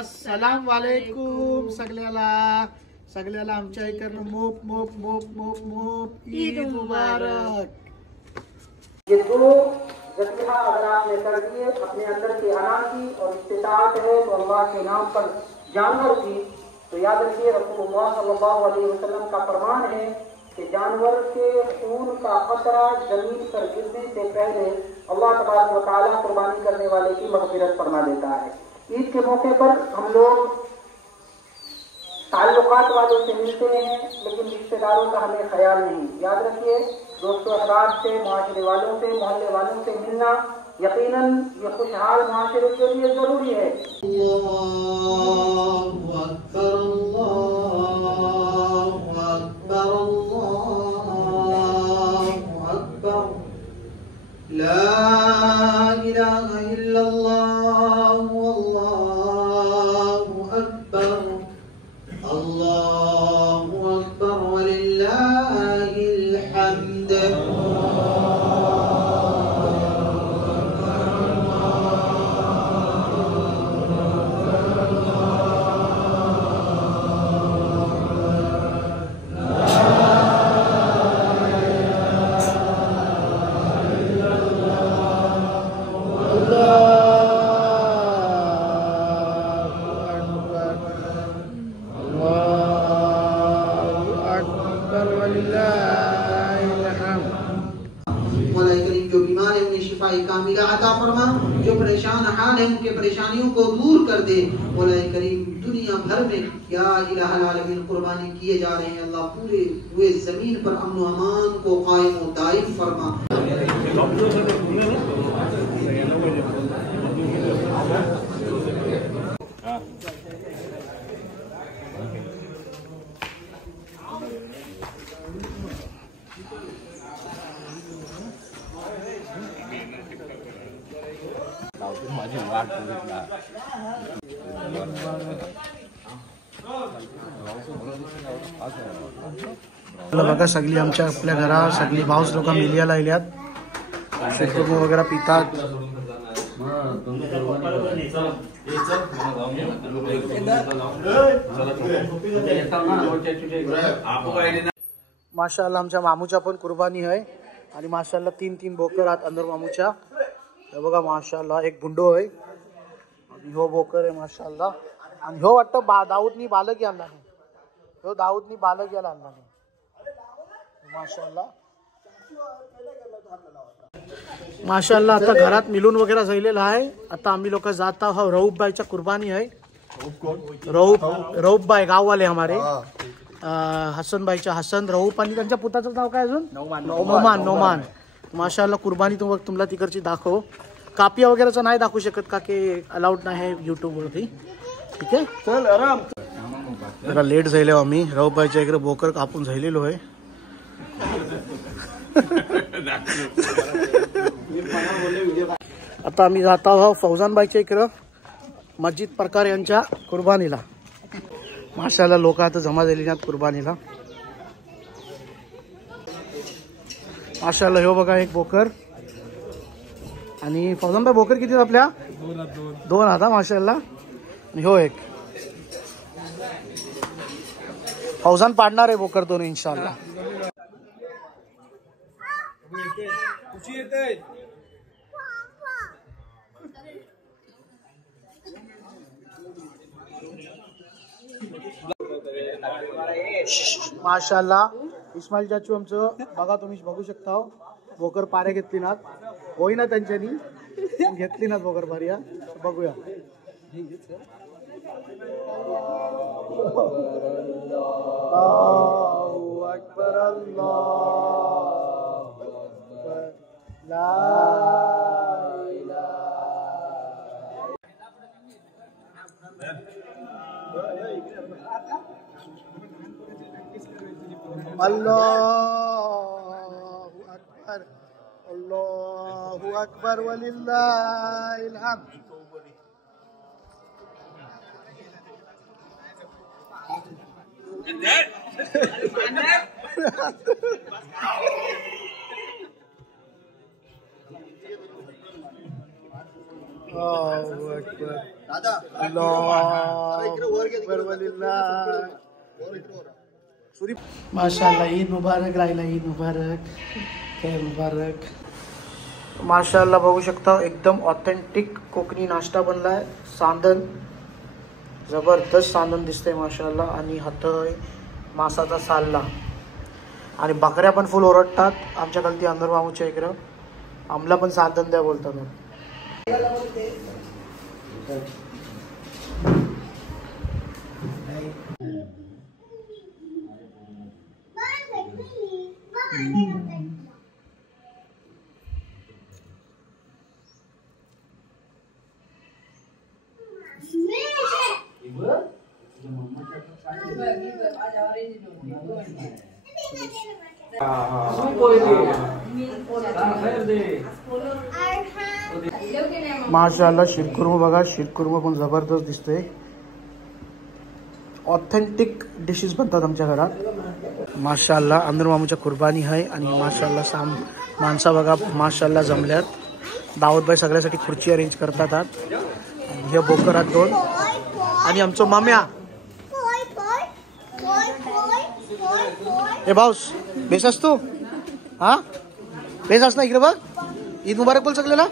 अस्सलाम वालेकुम सगळ्याला आमच्या इकडनं मोप मोप मोप मोप मोप ईद मुबारक। ये दो जज्बा अगर आपने कर दिए अपने अंदर की अना की और इस्तिताअत है तो अल्लाह के नाम पर जानवर की, तो याद रखिए रसूलुल्लाह सल्लल्लाहु अलैहि वसल्लम का फरमान है कि जानवर के खून का कतरा जमीन पर गिरने से पहले अल्लाह तबारक व तआला कुर्बानी करने वाले की मग़फ़िरत फरमा देता है। ईद के मौके पर हम लोग ताल्लुकात वालों से मिलते हैं लेकिन रिश्तेदारों का हमें ख्याल नहीं। याद रखिए दोस्तों अहबाब से, माशरे वालों से, मोहल्ले वालों से मिलना यकीनन ये खुशहाल माशरे के लिए जरूरी है। अल्लाहु अकबर, अल्लाहु अकबर, अल्लाहु अकबर, ला इलाहा इल्लल्लाह, अल्लाहु अकबर, अल्लाहु अकबर वलिल्लाहिल हम्द। जो बीमार है उन्हें शिफाई कामिला अता फरमा, जो परेशान हाल है उनके परेशानियों को दूर कर दे। मौला करीम दुनिया भर में या इलाहुल आलमीन कुर्बानी किए जा रहे हैं, अल्लाह पूरे हुए जमीन पर अमन व अमान को कायम व दायम फरमा। बघा सगळी आमच्या आपल्या घरात सगळी भाऊस लोक मिलिया लायल्यात, शुक्रम वगैरे पितात। माशाअल्लाह आमच्या मामूच्या पण कुर्बानी आहे आणि माशाअल्लाह 3-3 बोकर आहात अंदर मामूच्या। हे बघा माशाअल्लाह एक बुंडो आहे आणि हो बोकर आहे माशाअल्लाह। आणि हो वाटतं दाऊदनी बालक याला नाही, हो दाऊदनी बालक याला आणला नाही माशाअल्लाह माशाअल्लाह। आता घरात मिलून वगैरे झालेला आहे। आता आम्ही लोक जात आहोत, रऊफ बाईच्या कुर्बानी आहे। रऊफ बाई गाववाले हमारे हसन बाईच्या, हसन रऊफ आणि त्यांच्या पुताचं नाव काय अजून नोमान। माशाअल्लाह कुर्बानी तुम्हाला तिकडची दाखव। कापिया वगैरेचं नाही दाखवू शकत का की अलाउड नाही युट्यूब वरती, ठीक आहे चल आराम। जरा लेट झालेलो आम्ही, रऊफ बाईच्या इकडे बोकर कापून झालेलो आहे। आता आम्ही जात आहोत फौजानबाईच्या इकडं मस्जिद प्रकार यांच्या कुर्बानीला। माशाअल्लाह लोक आता जमा झालेली आहेत कुर्बानीला माशाअल्लाह। हो बघा एक बोकर आणि फौजानबाई बोकर किती आपल्या दोन आता माशाअल्लाह। आणि हो एक फौजान पाडणार आहे बोकर दोन इंशाअल्लाह। माशाअल्लाह इस्माईल चाचू आमचं बघा, तुम्ही बघू शकता बोकर पारे घेतली नात, होईना त्यांच्यानी घेतली नात बोकर पारिया। बघूया अल्लाहु अकबर, अल्लाहु अकबर, ला अल्लाहु अकबर, अल्लाहु अकबर वलिल्लाहिल हम्द। Allahu Akbar. माशाल्लाह, ईद मुबारक राहिला, ईद मुबारक, खैर मुबारक. माशाल्लाह बघू शकता एकदम ऑथेंटिक कोकणी नाश्ता बनलाय. सांदन जबरदस्त सांदन दिसतंय माशाल्लाह. आणि हात मासाचा साल्ला आणि बकऱ्या पण फुल ओरडतात आमच्या गलती अंदर मामूच्या इकडं. आमला पण सांदन द्या बोलतात. माशाल्लाह शिरकुर्मा बघा, शिरकुर्मा पण जबरदस्त दिसतोय. ऑथेंटिक डिशेस बनतात आमच्या घरात माशाल्लाह. अंदर मामूच्या कुर्बानी आहे आणि माशाल्लाह माणसा बघा माशाल्लाह जमल्यात. दाऊदभाई सगळ्यासाठी खुर्ची अरेंज करतात. आणि हे बोकरात 2 आणि आमचं माम्या. ए भाऊस बेसास तू? हा बेसास ना, इकडे बघ. ईद मुबारक बोल सगळ्याला.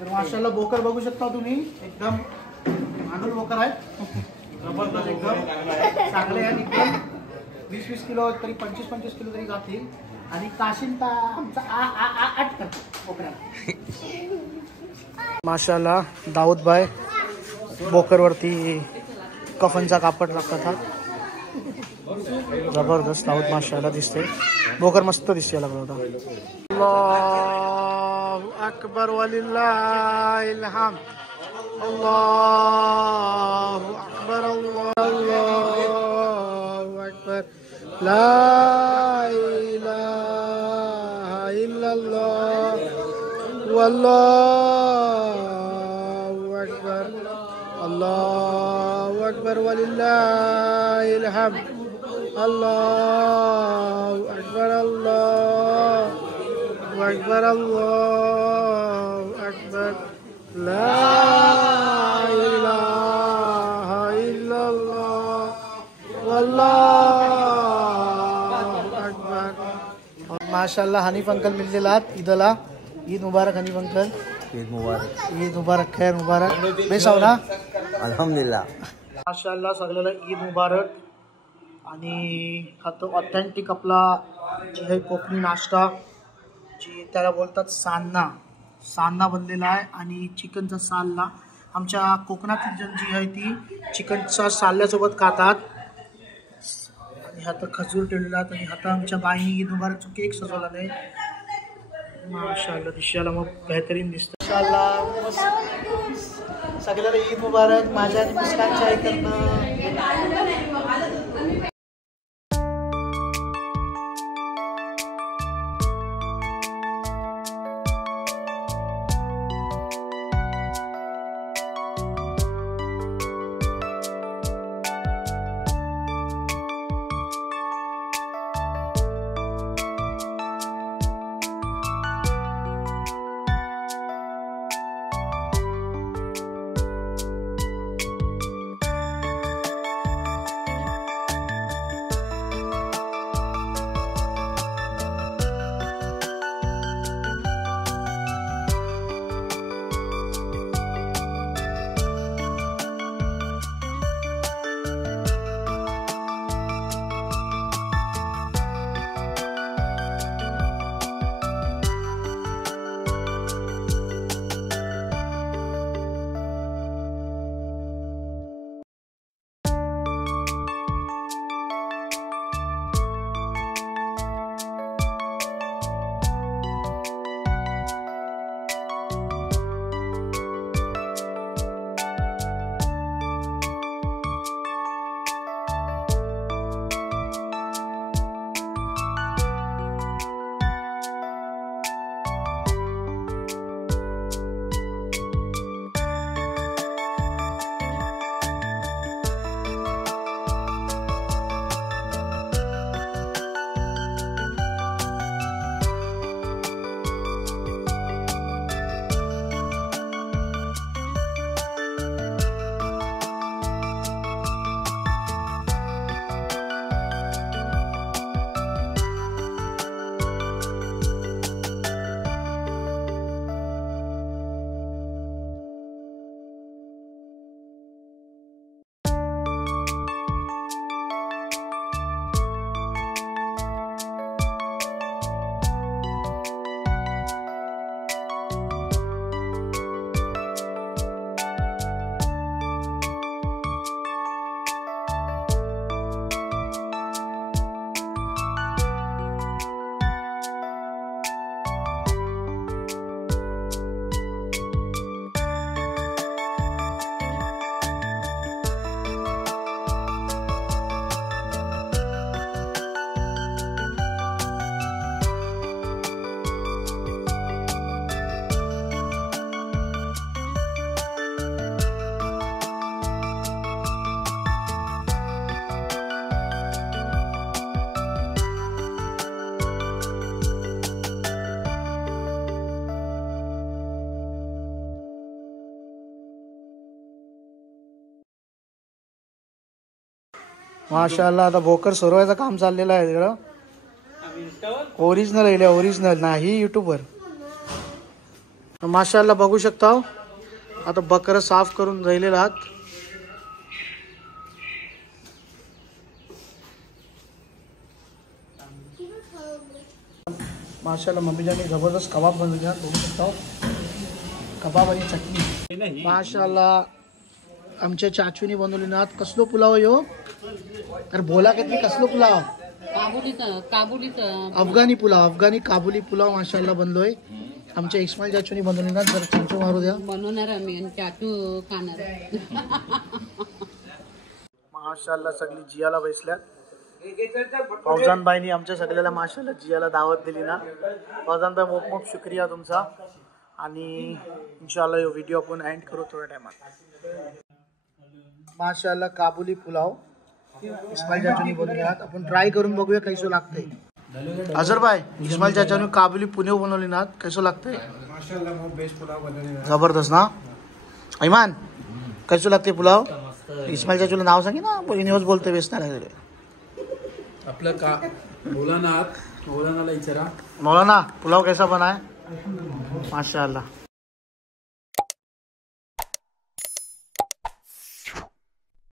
तर माशाल्लाह बोकर बघू शकता तुम्ही, एकदम मांडूल बोकर आहे. जबरदस्त एकदम चांगले आहे. एकदम 20-20 किलो तरी 25-25 किलो तरी जातील. आणि काशिंता आमचा आट बोकऱ्या. माशाल्लाह दाऊदभाई बोकरवरती कफनचा कापड टाकतात. जबरदस्त दाऊद माशाल्लाह दिसते. बोकर मस्त दिसते लागला होता. अल्लाहु अकबर वलिल्लाहिल हम्द. अल्लाहु अकबर, अल्लाहु अकबर, ला इलाहा इल्लल्लाह वल्लाहु अकबर, अल्लाहु अकबर वलिल्लाहिल हम्द. अल्लाहु अकबर, अल्लाहु अकबर, अल्लाहु अकबर, ला इलाहा इल्लल्लाह वल्लाहु अकबर. माशाल्लाह हनीफ अंकल मिललेला ईदला. ईद मुबारक हनीफ अंकल. ईद मुबारक. ईद मुबारक, खैर मुबारक. बेसाव ना अल्हम्दुलिल्लाह. माशाल्लाह सगळ्याला ईद मुबारक. आणि हा तो ऑथेंटिक आपला जे आहे कोकणी नाश्ता, जी त्याला बोलतात सान्ना बनलेला आहे. आणि चिकनचा साल्ला आमच्या कोकणातील जन जी आहे ती चिकनचा साल्ल्यासोबत खातात. आणि हात खजूर ठेवलेला आहे. आणि हाता आमच्या बाईनी ईद मुबारकचा केक सजवला नाही. माशाल्लाह दिसायला मग बेहतरीन दिसतं. माशाल्लाह सगळ्याला ईद मुबारक माझ्या आणि मुस्कानच्या ऐकणं. माशाल्लाह आता भोकर सोरवायचं काम चाललेलं आहे तिकडं. ओरिजिनल आहे, ओरिजिनल नाही युट्यूबवर. माशाल्लाह बघू शकता आता बकर साफ करून राहिलेला आहात. माशाल्लाह मम्मीजाने जबरदस्त कबाब बनवले आहेत. बघू शकता कबाब आणि चटणी. माशाल्लाह आमच्या चाचूनी बनवली ना. कसलो पुलाव यो? अरे बोला किती कसलो पुलाव? अफगाणी पुलाव, अफगाणी काबुली पुलाव माशाल्लाह बनलोय. आमच्या इस्माईल चाचूनी बनवली ना. जर चमचो मारू द्या. बनवणार आम्ही आणि चाटू खाणार. माशाल्लाह सगळी जियाला बसल्यात. फौजान बाईनी आमच्या सगळ्याला माशाल्लाह जियाला दावत दिली ना. फौजान बाई मोप मोप शुक्रिया तुमचा. आणि इन्शाल्लाह यो व्हिडिओ आपण एंड करू थोड्या टायमात. माशाल्लाह काबुली पुलाव इस्माईल चाचूनी बनवली आहात. आपण ट्राय करून बघूया कैसो लागतंय. अजर भाई इस्माईल चाचाने काबुली पुलाव बनवली ना. कैसो लागतंय? माशाल्लाह बहुत बेस्ट पुलाव बनवले. जबरदस्त ना. ऐमान कैसो लागते पुलाव? इस्माईल चाचूला नाव सांगे ना. न्यूज बोलते बेसणार आहे. आपलं का मौलाना, मौलानाला विचारा. मौलाना पुलाव कैसा बना है? माशाल्लाह